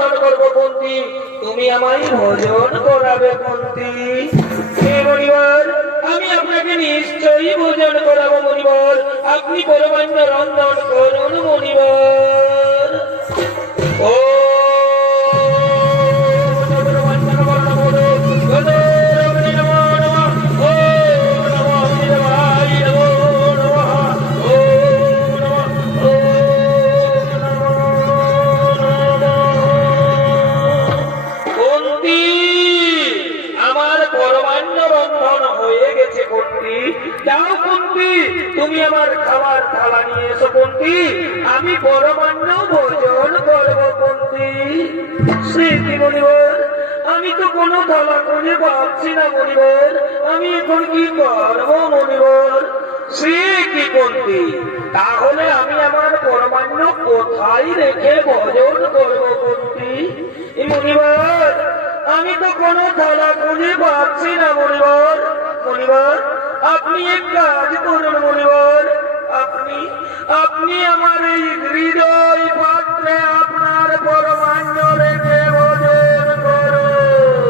রন্ধন করবো কুন্তি, তুমি আমায় ভোজন করাবে কুন্তি। হে মণিবর, আমি আপনাকে নিশ্চয়ই ভোজন করাবো মণিবর, আপনি পরমান্ন রন্ধন করুন মণিবর। ও যাও কুন্তি, তুমি আমার খাবার থালা নিয়ে এসো কুন্তি, আমি পরমান্ন ভোজন করবো কুন্তি। স্মৃতি মণিবর, আমি তো কোনো থালা খুঁজে পাচ্ছি না মণিবর, আমি এখন কি করবো মণিবর? সে কি কুন্তি, তাহলে আমি আমার পরমান্ন কোথায় রেখে ভোজন করবো কুন্তি? মণিবর, আমি তো কোনো থালা খুঁজে পাচ্ছি না মণিবর। মণিবর, আপনি এক কাজ করুন মণিবর, আপনি আমার এই হৃদয় পাত্রে আপনার পরমান্ন রেখে ভোজন করুন।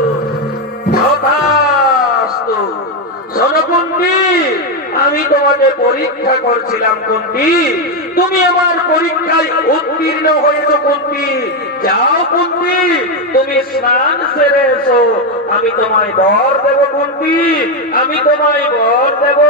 তথাস্তু। শোনো কুন্তি, আমি তোমাকে পরীক্ষা করছিলাম কুন্তি, তুমি আমার পরীক্ষায় উত্তীর্ণ হয়েছো কুন্তি। যাও কুন্তি, তুমি স্নান সেরে এসো, আমি তোমায় বর দেব কুন্তি, আমি তোমায় বর দেব।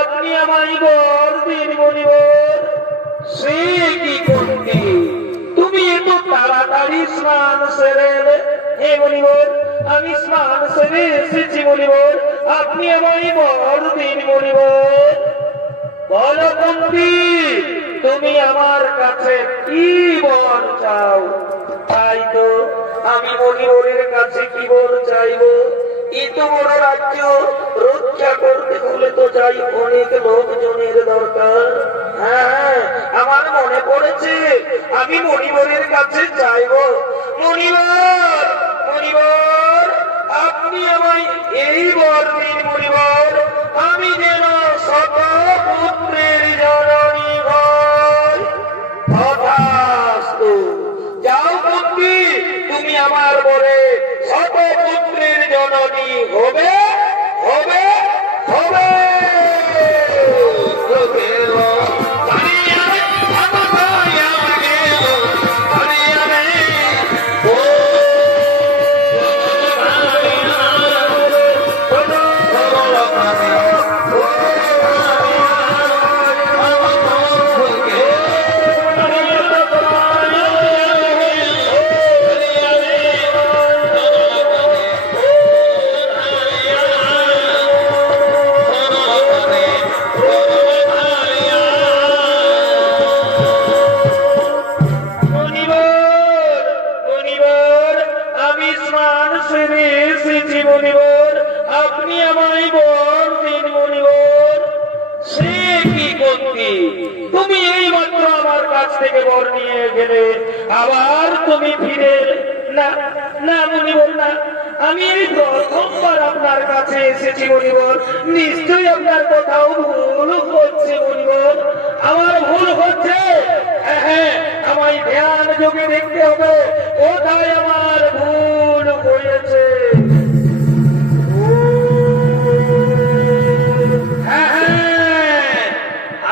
আপনি আমায় বর দিন মণিবর। সে কি কুন্তি, তুমি এত তাড়াতাড়ি স্নান সেরে এলে? হে মণিবর, আমি স্নান সেরে এসেছি মণিবর, আপনি আমায় বর দিন মণিবর। বলো কুন্তি, তুমি আমার কাছে কি বর চাও? তাই তো আমি মণিবরের কাছে কি বর চাইব? এত বড় রাজ্য রক্ষা করতে হলে তো চাই অনেক লোকজনের দরকার। হ্যাঁ, আমার মনে পড়েছে, আমি মণিবরের কাছে চাইব। মণিবর, মণিবর, আপনি আমায় এই বর দিন মণিবর, আমি যেন শত পুত্রের জননী হই। তথাস্তু। যাও কুন্তি, তুমি আমার বলে শত পুত্রের জননী হবে, হবে, হবে। আপনি আমায় বর দিন মণিবর। সে কি কুন্তি, তুমি এই মাত্র আমার কাছ থেকে বর নিয়ে গেলে, আবার তুমি ফিরে না? না মণিবর, না, আমি এই প্রথমবার আপনার কাছে এসেছি মণিবর, নিশ্চয়ই আপনার কোথাও ভুল হচ্ছে মণিবর। আমার ভুল হচ্ছে, হ্যাঁ, আমায় ধ্যান যোগে দেখতে হবে কোথায় আমার ভুল হয়েছে।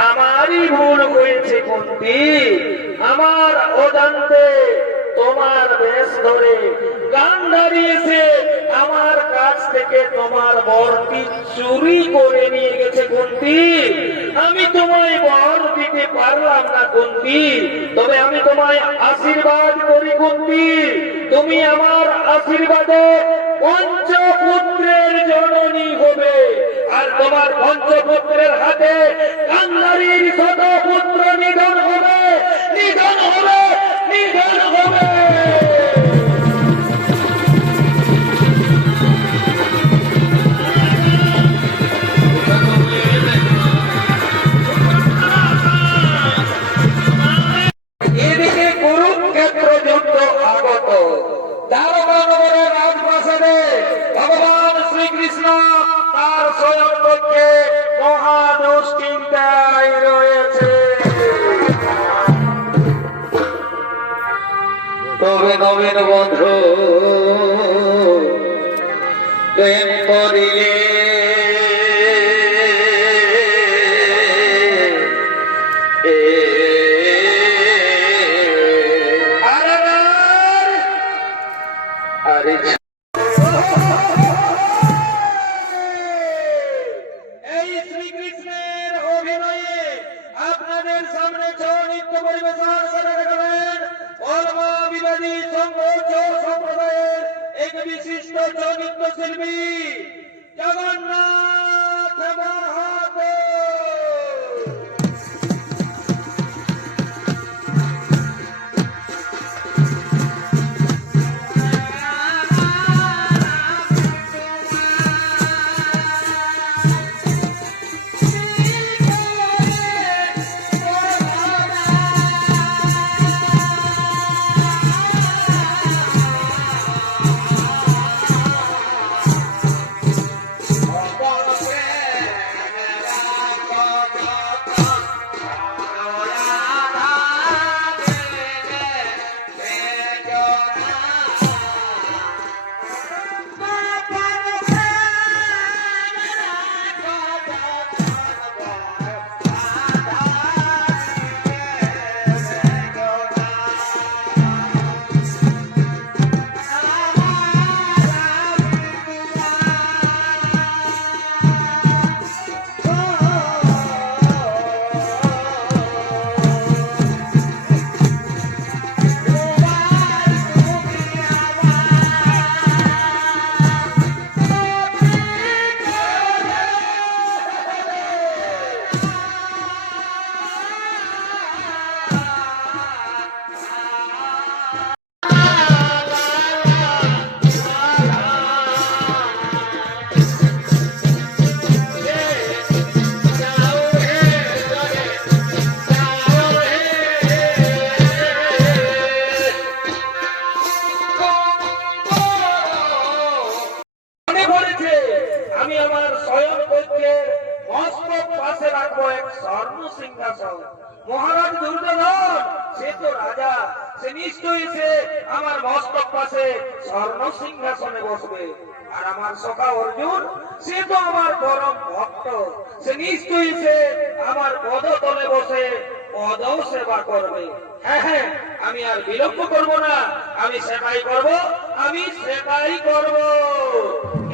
আমারই ভুল হয়েছে কুন্তি, আমার অজান্তে তোমার বেশ ধরে গান্ধারী এসে আমার কাছ থেকে তোমার বরটি চুরি করে নিয়ে গেছে কুন্তি। আমি তোমায় বর দিতে পারলাম না কুন্তি, তবে আমি তোমায় আশীর্বাদ করি কুন্তি, তুমি আমার আশীর্বাদে পঞ্চপুত্রের জননী হবে, আর তোমার পঞ্চপুত্রের হাতে গান্ধারীর শত পুত্র নিধন হবে, নিধন হবে, নিধন হবে। এদিকে কুরুক্ষেত্র যুদ্ধ আগত। দ্বারকানগরের রাজপ্রাসাদে ভগবান শ্রীকৃষ্ণ তার স্বয়ং পক্ষে মহা দুশ্চিন্তায় রয়েছে। তবে নবীন বন্ধু প্রেম করিলে এই শ্রীকৃষ্ণের অভিনয়ে আপনাদের সামনে ছৌ নৃত্য পরিবেশন করে দেখাবেন বলমা বিবাদী সংঘ ছৌ সম্প্রদায়ের এক বিশিষ্ট ছৌ নৃত্য শিল্পী জগন্নাথ মাহাতো। আমি আমার স্বয়ং পক্ষের মস্তক পাশে রাখবো এক স্বর্ণ সিংহাসন। মহারাজ দুর্যোধন সে তো রাজা, সে নিশ্চয়ই সে আমার মস্তক পাশে স্বর্ণ সিংহাসনে বসবে। আর আমার সখা অর্জুন সে তো আমার পরম ভক্ত, সে নিশ্চয়ই সে আমার পদতলে বসে পদ সেবা করবে। হ্যাঁ হ্যাঁ, আমি আর বিলম্ব করব না, আমি সেটাই করব, আমি সেটাই করব।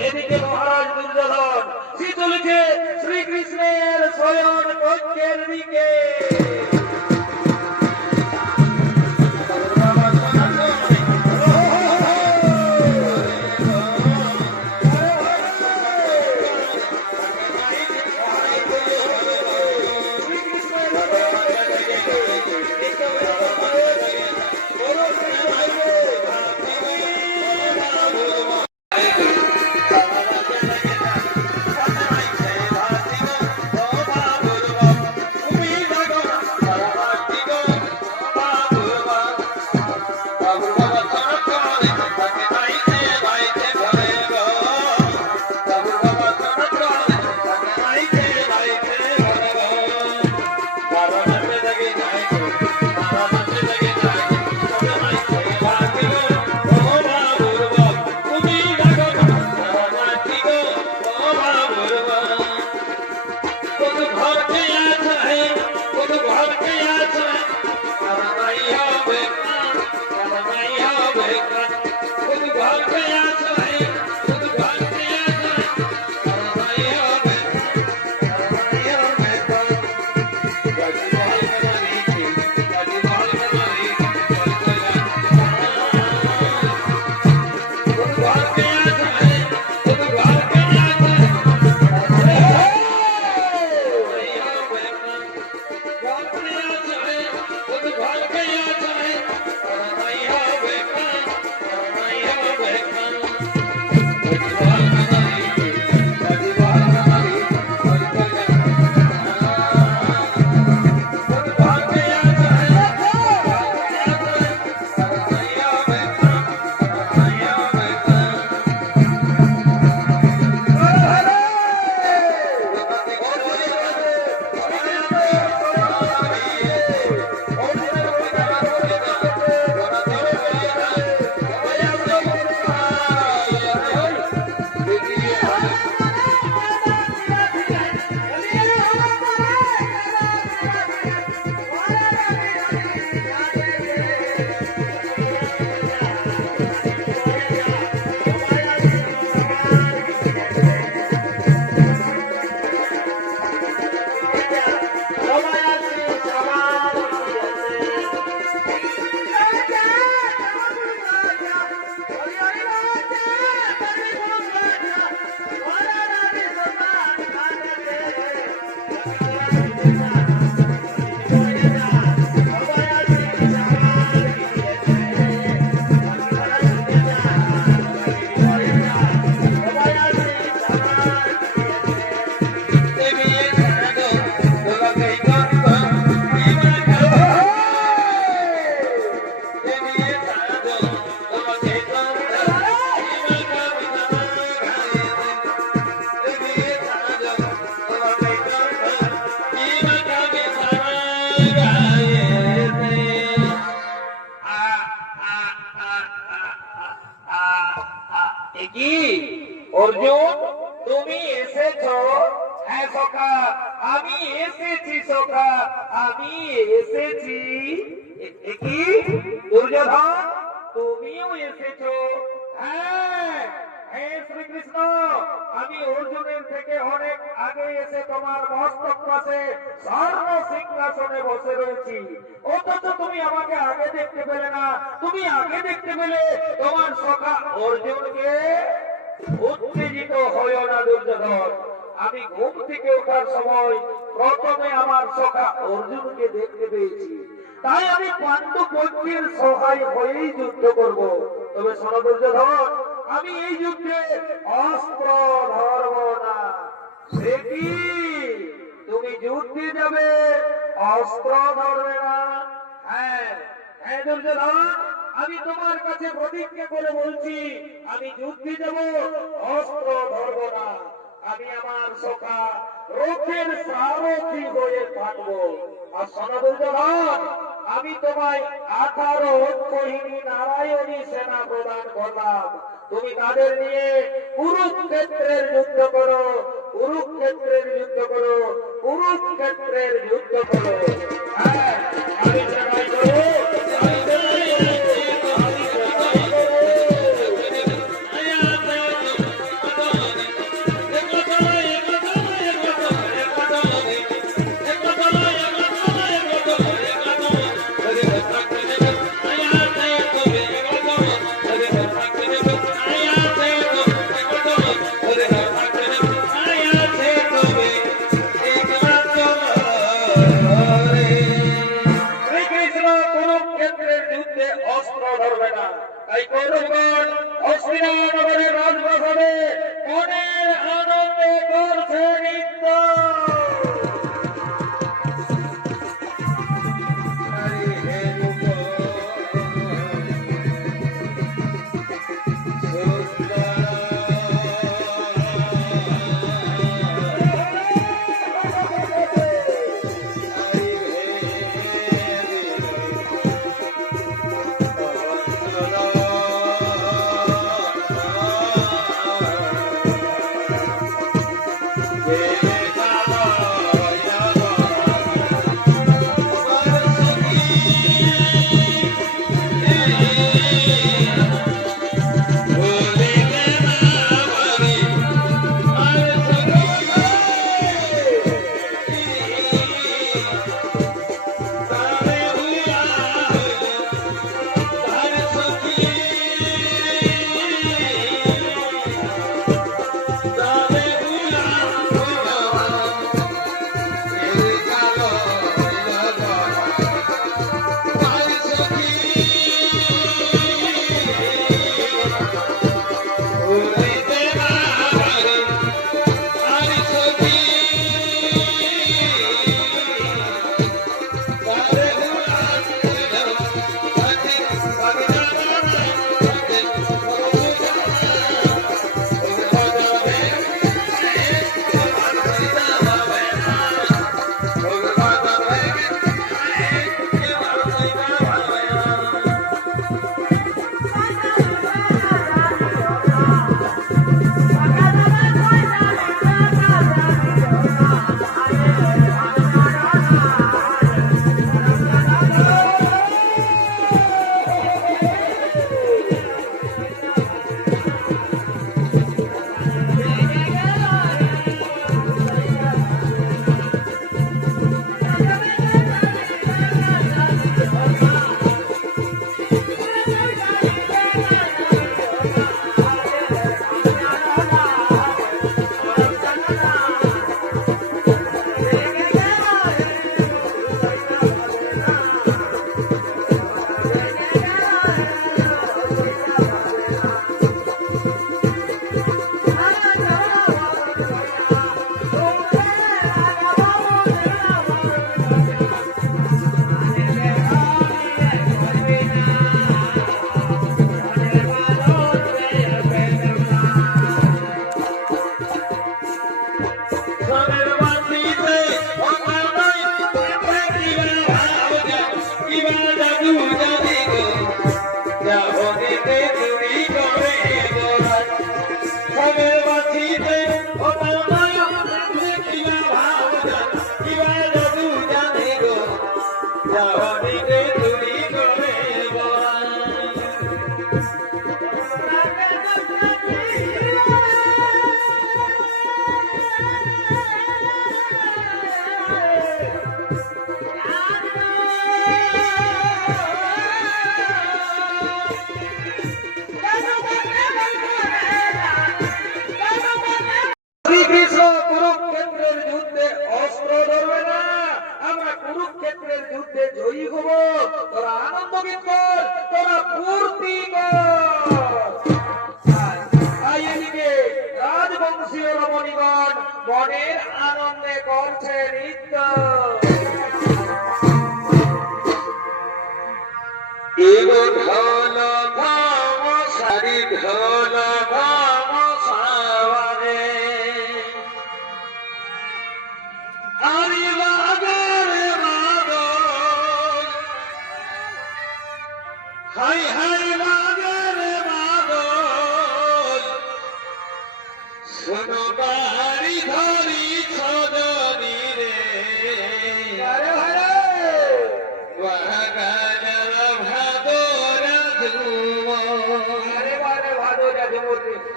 এদিকে মহারাজ দুর্যোধন সে চলেছে শ্রীকৃষ্ণের শয়ন কক্ষের দিকে। কি অর্জুন, তুমি এসেছো? হ্যাঁ সখা, আমি এসেছি সখা, আমি এসেছি। কি দুর্যোধন, তুমিও এসেছো? হ্যাঁ হ্যাঁ শ্রীকৃষ্ণ, আমি অর্জুনের থেকে অনেক আগে এসে তোমার মস্তক পাশে স্বর্ণ সিংহাসনে বসে রয়েছি, অথচ তুমি আমাকে আগে দেখতে পেলে না। তুমি আগে দেখতে পেলে তোমার সখা অর্জুনকে। উত্তেজিত হইও না দুর্যোধন, আমি ঘুম থেকে ওঠার সময় প্রথমে আমার সখা অর্জুনকে দেখতে পেয়েছি, তাই আমি পাণ্ডু পক্ষের সহায় হয়েই যুদ্ধ করব। তবে শোনো দুর্যোধন, আমি এই যুদ্ধে অস্ত্র ধরব না। সে কি, তুমি যুদ্ধে যাবে অস্ত্র ধরবে না? হ্যাঁ হ্যাঁ দুর্যোধন, আমি তোমার কাছে প্রতিজ্ঞা করে বলছি, আমি যুদ্ধে যাব, অস্ত্র ধরব না। আমি আমার সখা রথের সারথি হয়ে থাকবো। আর শোনো দুর্যোধন, আমি তোমায় 18 অক্ষৌহিনী নারায়ণী সেনা প্রদান করলাম, তুমি তাদের নিয়ে কুরুক্ষেত্রের যুদ্ধ করো, কুরুক্ষেত্রের যুদ্ধ করো, কুরুক্ষেত্রের যুদ্ধ করো। হ্যাঁ আমি সেনাই করবো।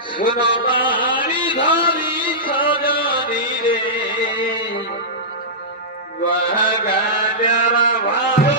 শোনো বাড়ি ধরি সজনী রে বাগানের ভাবর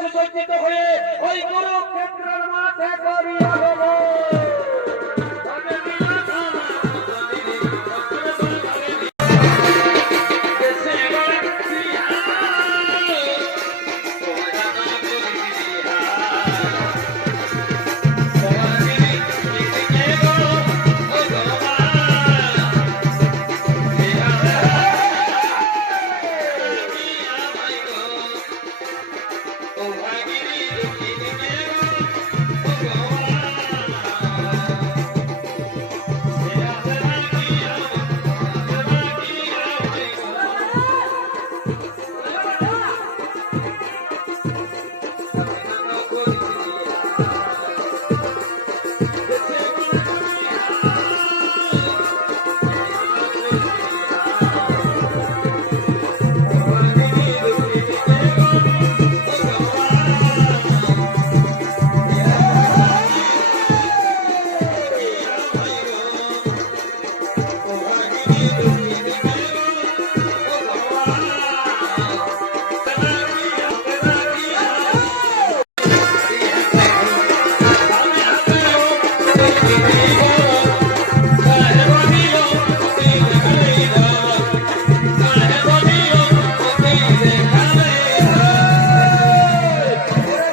সুসজ্জিত হয়ে ওই কুরুক্ষেত্রের মাঠে করিয়া হবো। Oh,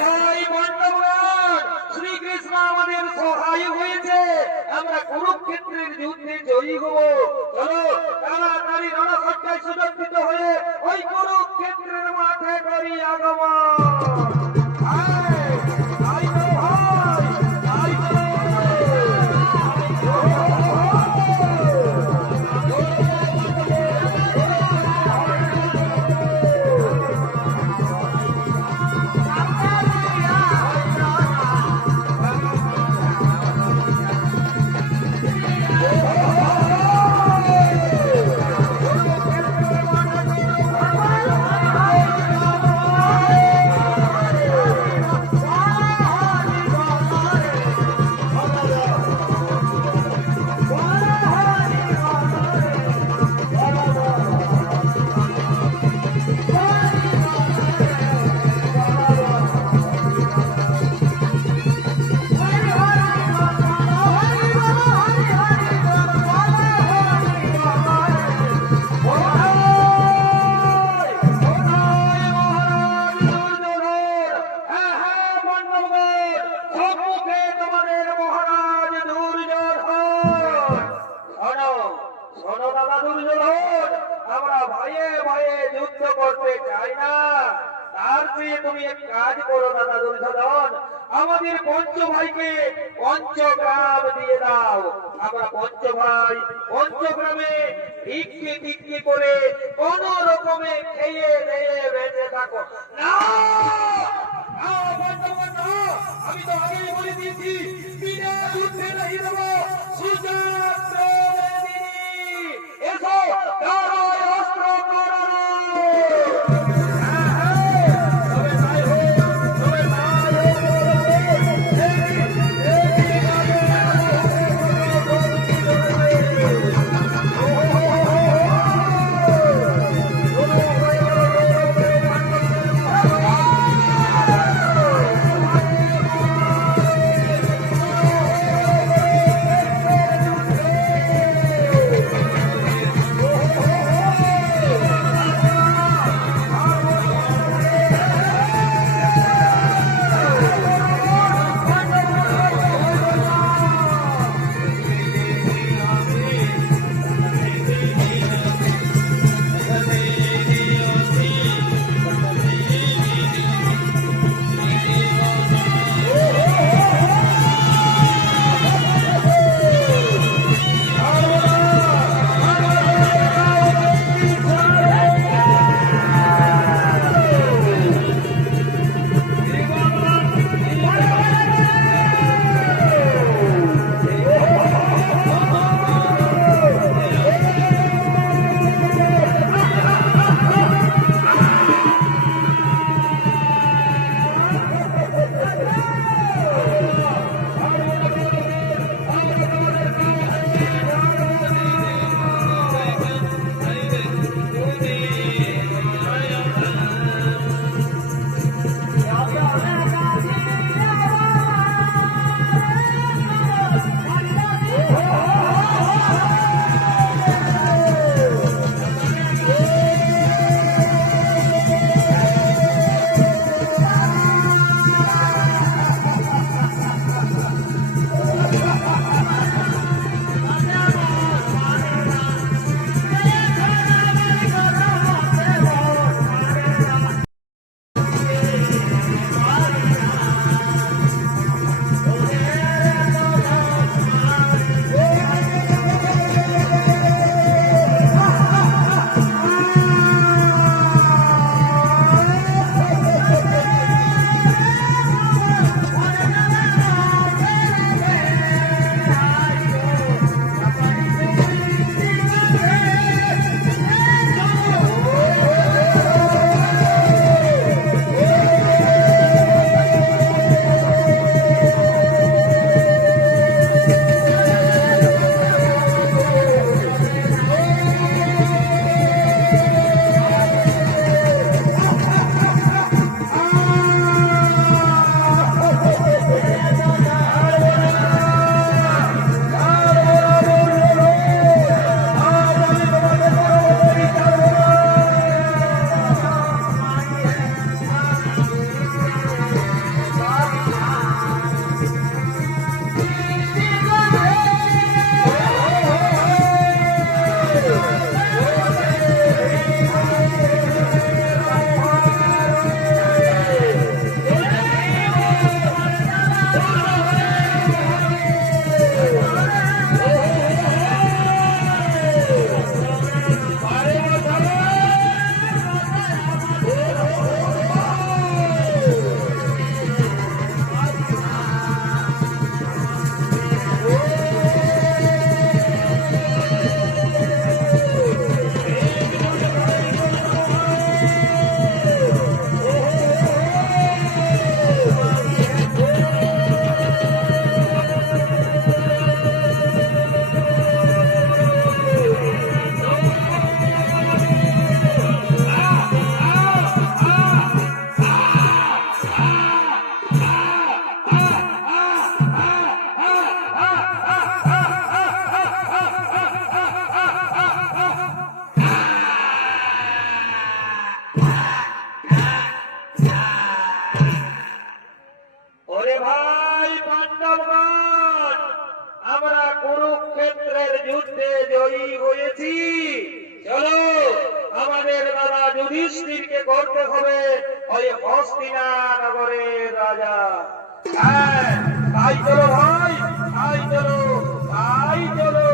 ভাই বন্ধুগণ, শ্রীকৃষ্ণ আমাদের সহায় হয়েছে, আমরা কুরুক্ষেত্রের যুদ্ধে জয়ী হব। চলো তাড়াতাড়ি রণসজ্জায় সুসজ্জিত হয়ে ওই কুরুক্ষেত্রের মাঠে করি আগমন। আয়, আয় তো ভাই, আয় তো। আমরা ভয়ে ভয়ে যুদ্ধ করতে চাই না, তার চেয়ে তুমি এক কাজ করো দাদা দুর্যোধন, আমাদের পঞ্চ ভাইকে পঞ্চগ্রাম দিয়ে দাও। আমরা পঞ্চ ভাই পঞ্চগ্রামে ভিক্ষি টিক্ষি করে কোন রকমে খেয়ে দিয়ে বেঁচে থাকো। না না, বন্ধুগণ, না, আমি তো আগেই বলে দিয়েছি বিনা যুদ্ধে नहीं দেবো। সুজাত্র দিদি, এসো দাঁড়ায় অস্ত্র করো। এসেছি। চলো, আমাদের দাদা যুধিষ্ঠিরকে করতে হবে ওই হস্তিনানগরের রাজা। হ্যাঁ, তাই চলো ভাই, তাই চলো, তাই চলো।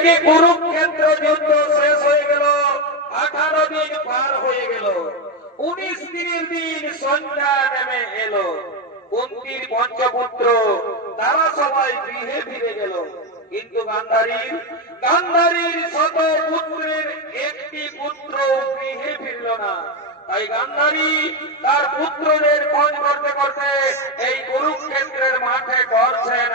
এই কুরুক্ষেত্র যুদ্ধ শেষ হয়ে গেল, 18 দিন পার হয়ে গেল, 19 দিনের দিন সন্ধ্যা নেমে এলো। কুন্তির পঞ্চপুত্র তারা সবাই গৃহে ফিরে গেল, কিন্তু গান্ধারীর শত পুত্রের একটি পুত্র গৃহে ফিরল না। তাই গান্ধারী তার পুত্রদের খোঁজ করতে করতে এই কুরুক্ষেত্রের মাঠে করছেন